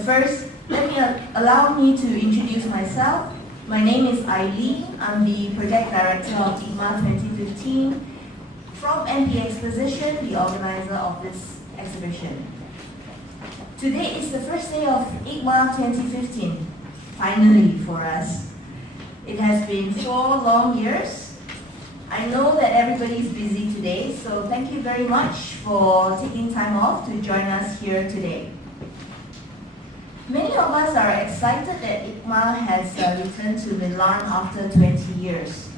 But first, allow me to introduce myself. My name is Eileen. I'm the Project Director of ITMA 2015 from MP Exposition, the organizer of this exhibition. Today is the first day of ITMA 2015, finally for us. It has been 4 long years. I know that everybody is busy today, so thank you very much for taking time off to join us here today. Many of us are excited that ITMA has returned to Milan after 20 years.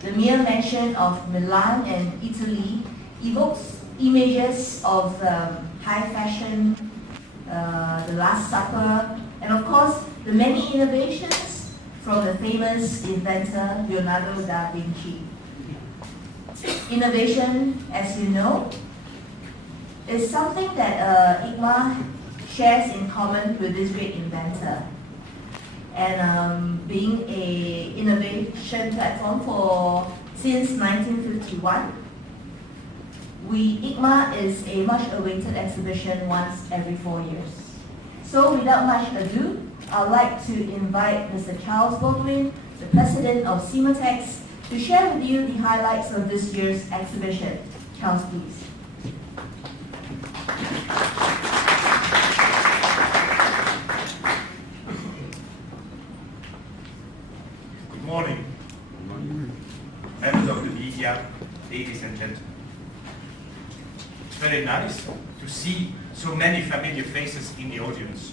The mere mention of Milan and Italy evokes images of high fashion, the Last Supper, and of course the many innovations from the famous inventor Leonardo da Vinci. Innovation, as you know, is something that ITMA shares in common with this great inventor. And being an innovation platform since 1951, ITMA is a much awaited exhibition once every 4 years. So without much ado, I'd like to invite Mr. Charles Beauduin, the president of CEMATEX, to share with you the highlights of this year's exhibition. Charles, please. Good morning. Members of the media, ladies and gentlemen. It's very nice to see so many familiar faces in the audience.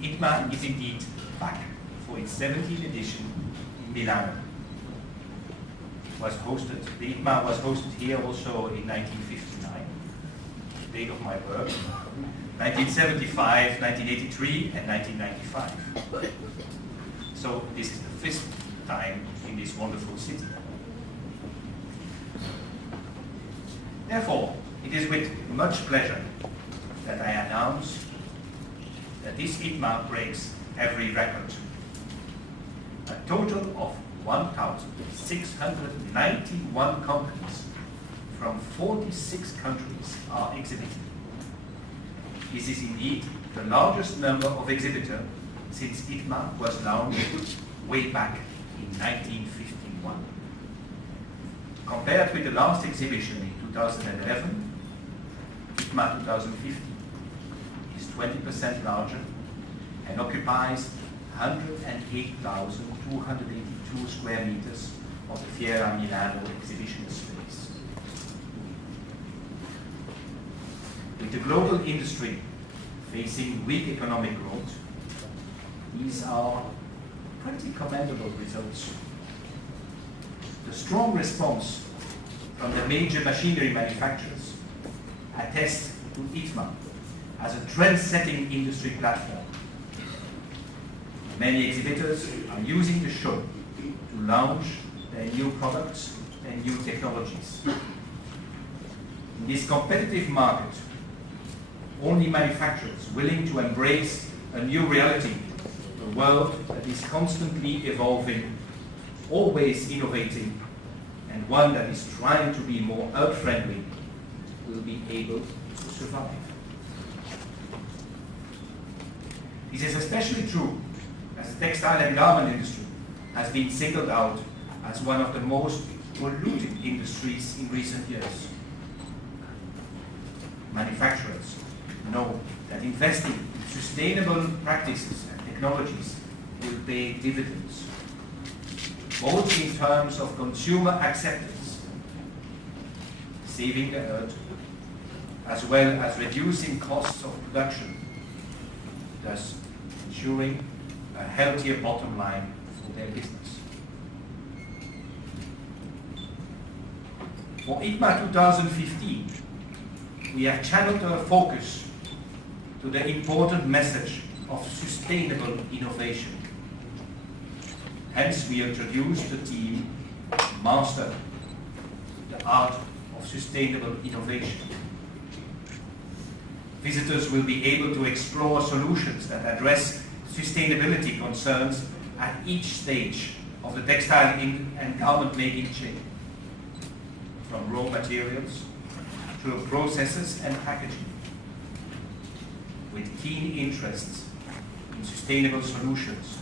ITMA is indeed back for its 17th edition in Milan. The ITMA was hosted here also in 1959, the date of my birth, 1975, 1983, and 1995. So this is the 5th time in this wonderful city. Therefore, it is with much pleasure that I announce that this ITMA breaks every record. A total of 1,691 companies from 46 countries are exhibited. This is indeed the largest number of exhibitors since ITMA was launched way back in 1951. Compared with the last exhibition in 2011, ITMA 2015 is 20% larger and occupies 108,282 square meters of the Fiera Milano exhibition space. With the global industry facing weak economic growth, these are pretty commendable results. The strong response from the major machinery manufacturers attests to ITMA as a trend-setting industry platform. Many exhibitors are using the show to launch their new products and new technologies. In this competitive market, only manufacturers willing to embrace a new reality, a world that is constantly evolving, always innovating, and one that is trying to be more earth-friendly, will be able to survive. This is especially true as the textile and garment industry has been singled out as one of the most polluting industries in recent years. Manufacturers know that investing in sustainable practices and technologies will pay dividends, both in terms of consumer acceptance, saving the earth, as well as reducing costs of production, thus ensuring a healthier bottom line for their business. For ITMA 2015, we have channeled our focus to the important message of sustainable innovation. Hence, we introduced the theme Master the Art of Sustainable Innovation. Visitors will be able to explore solutions that address sustainability concerns at each stage of the textile and garment making chain, from raw materials through processes and packaging. with keen interests in sustainable solutions,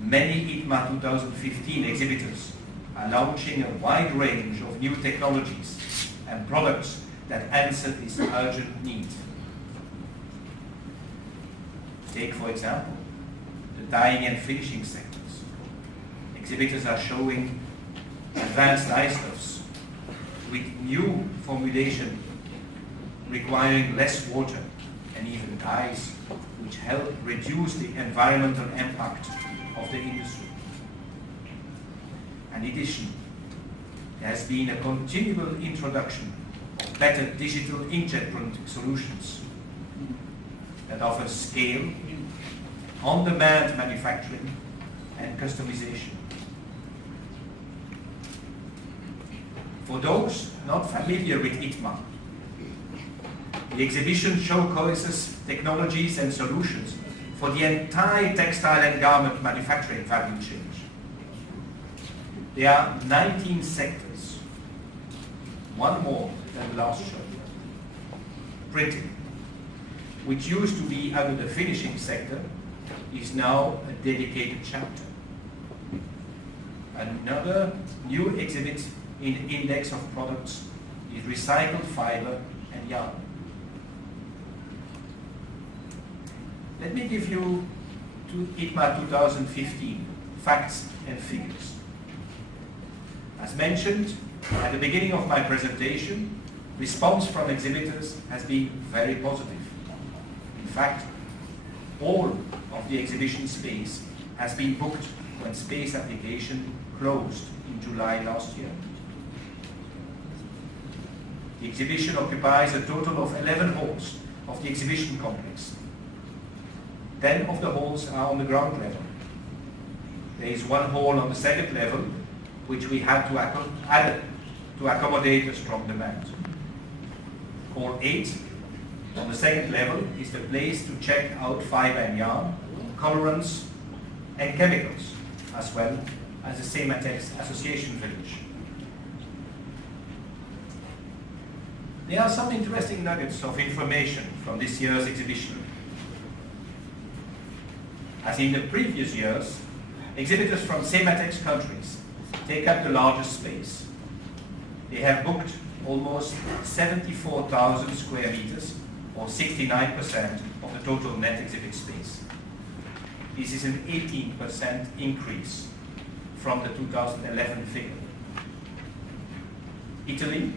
many ITMA 2015 exhibitors are launching a wide range of new technologies and products that answer this urgent need. Take, for example, the dyeing and finishing sectors. Exhibitors are showing advanced dyestuffs with new formulation requiring less water and even dyes which help reduce the environmental impact of the industry. In addition, there has been a continual introduction of better digital inkjet printing solutions that offer scale, on-demand manufacturing, and customization. For those not familiar with ITMA, the exhibition showcases technologies and solutions for the entire textile and garment manufacturing value chain. There are 19 sectors, one more than the last show. Printing, which used to be under the finishing sector, is now a dedicated chapter. Another new exhibit in the index of products is recycled fiber and yarn. Let me give you ITMA 2015 facts and figures. As mentioned at the beginning of my presentation, response from exhibitors has been very positive. In fact, all of the exhibition space has been booked when space application closed in July last year. The exhibition occupies a total of 11 halls of the exhibition complex. 10 of the halls are on the ground level. There is one hall on the second level, which we had to add to accommodate a strong demand. Hall 8 on the second level is the place to check out fiber and yarn, colorants and chemicals, as well as the CEMATEX Association Village. There are some interesting nuggets of information from this year's exhibition. As in the previous years, exhibitors from CEMATEX countries take up the largest space. They have booked almost 74,000 square meters, or 69% of the total net exhibit space. This is an 18% increase from the 2011 figure. Italy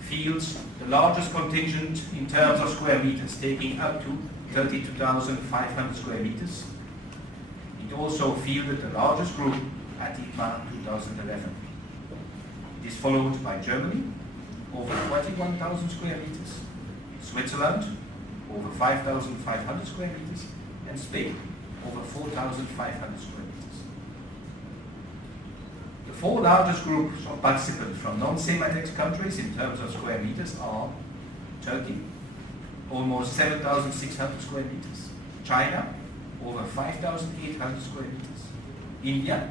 fields the largest contingent in terms of square meters, taking up to 32,500 square meters. It also fielded the largest group at ITMA 2011. It is followed by Germany, over 21,000 square meters, Switzerland, over 5,500 square meters, and Spain, over 4,500 square meters. The four largest groups of participants from non-CEMATEX countries in terms of square meters are Turkey, almost 7,600 square meters, China, over 5,800 square meters, India,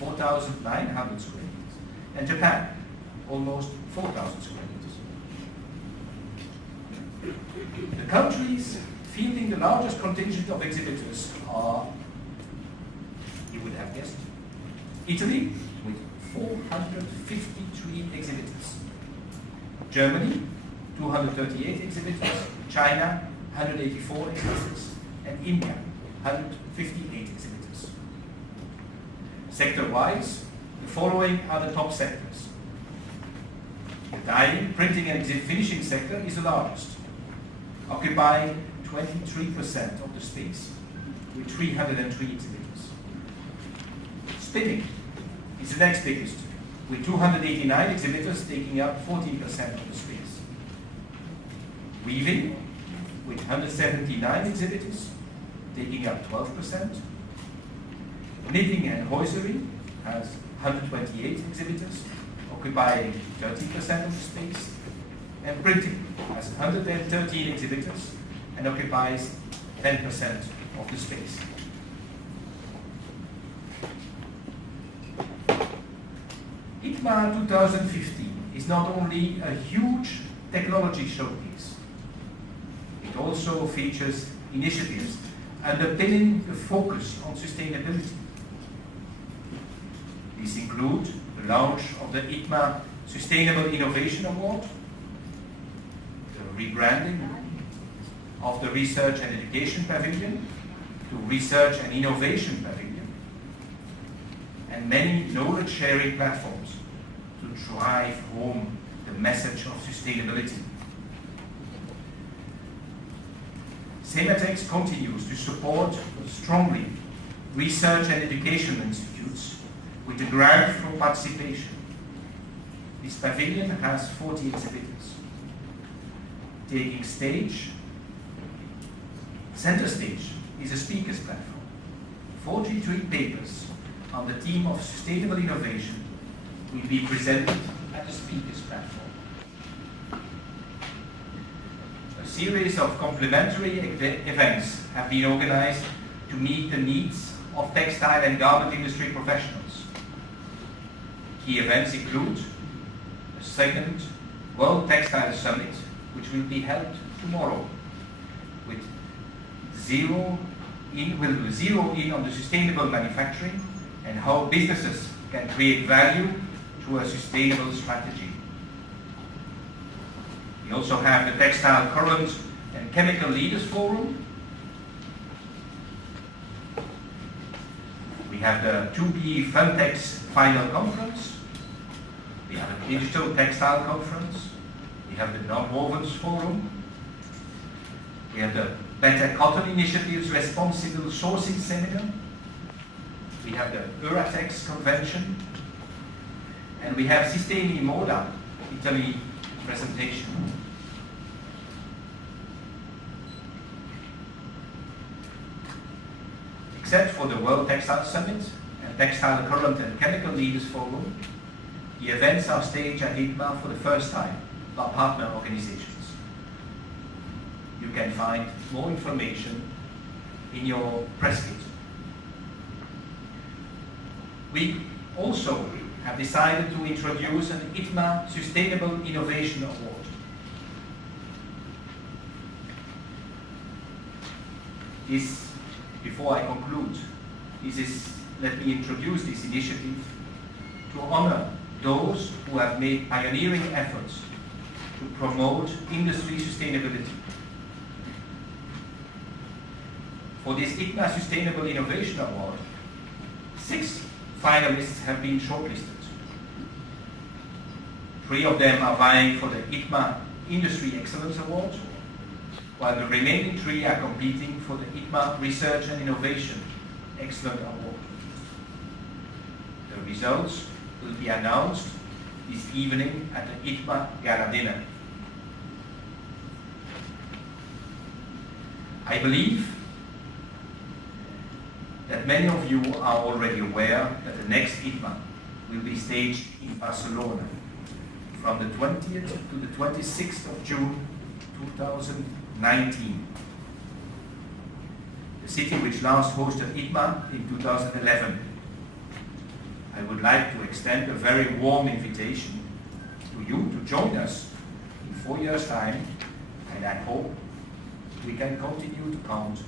4,900 square meters, and Japan, almost 4,000 square meters. The countries fielding the largest contingent of exhibitors are, you would have guessed, Italy with 453 exhibitors, Germany 238 exhibitors, China 184 exhibitors, and India 158 exhibitors. Sector-wise, the following are the top sectors. The dyeing, printing and finishing sector is the largest, occupying 23% of the space, with 303 exhibitors. Spinning is the next biggest, with 289 exhibitors taking up 14% of the space. Weaving, with 179 exhibitors, taking up 12%. Knitting and hosiery has 128 exhibitors, occupying 30% of the space. And printing has 113 exhibitors and occupies 10% of the space. ITMA 2015 is not only a huge technology showcase, it also features initiatives underpinning the focus on sustainability. These include the launch of the ITMA Sustainable Innovation Award, the rebranding of the Research and Education Pavilion to Research and Innovation Pavilion, and many knowledge-sharing platforms to drive home the message of sustainability. CEMATEX continues to support strongly research and education institutes with a grant for participation. This pavilion has 40 exhibitors. Taking center stage is a speakers platform. 43 papers on the theme of sustainable innovation will be presented at the speakers platform. A series of complementary events have been organized to meet the needs of textile and garment industry professionals. Key events include a second World Textile Summit, which will be held tomorrow, with zero in on the sustainable manufacturing and how businesses can create value through a sustainable strategy. We also have the Textile Current and Chemical Leaders Forum. We have the 2B Funtex Final Conference. We have a Digital Textile Conference. We have the Non-Wovens Forum. We have the Better Cotton Initiative's Responsible Sourcing Seminar. We have the Euratex Convention. And we have Sistemi Moda, Italy presentation. Except for the World Textile Summit and Textile Current and Chemical Leaders Forum, the events are staged at ITMA for the first time by partner organizations. You can find more information in your press kit. We also have decided to introduce an ITMA Sustainable Innovation Award. This, before I conclude, let me introduce this initiative to honor those who have made pioneering efforts to promote industry sustainability. For this ITMA Sustainable Innovation Award, 6 finalists have been shortlisted. 3 of them are vying for the ITMA Industry Excellence Award, while the remaining 3 are competing for the ITMA Research and Innovation Excellence Award. The results will be announced this evening at the ITMA Gala Dinner. I believe that many of you are already aware that the next ITMA will be staged in Barcelona from the 20th to the 26th of June 2019. The city which last hosted ITMA in 2011. I would like to extend a very warm invitation to you to join us in 4 years' time, and I hope we can continue to count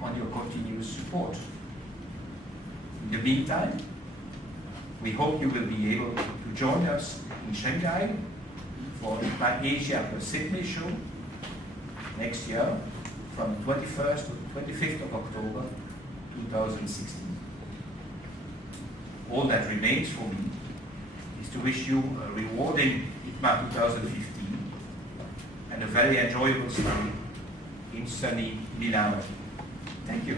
on your continuous support. In the meantime, we hope you will be able to join us in Shanghai for ITMA Asia Pacific show next year from the 21st to the 25th of October 2016. All that remains for me is to wish you a rewarding ITMA 2015 and a very enjoyable stay in sunny Milano. Thank you.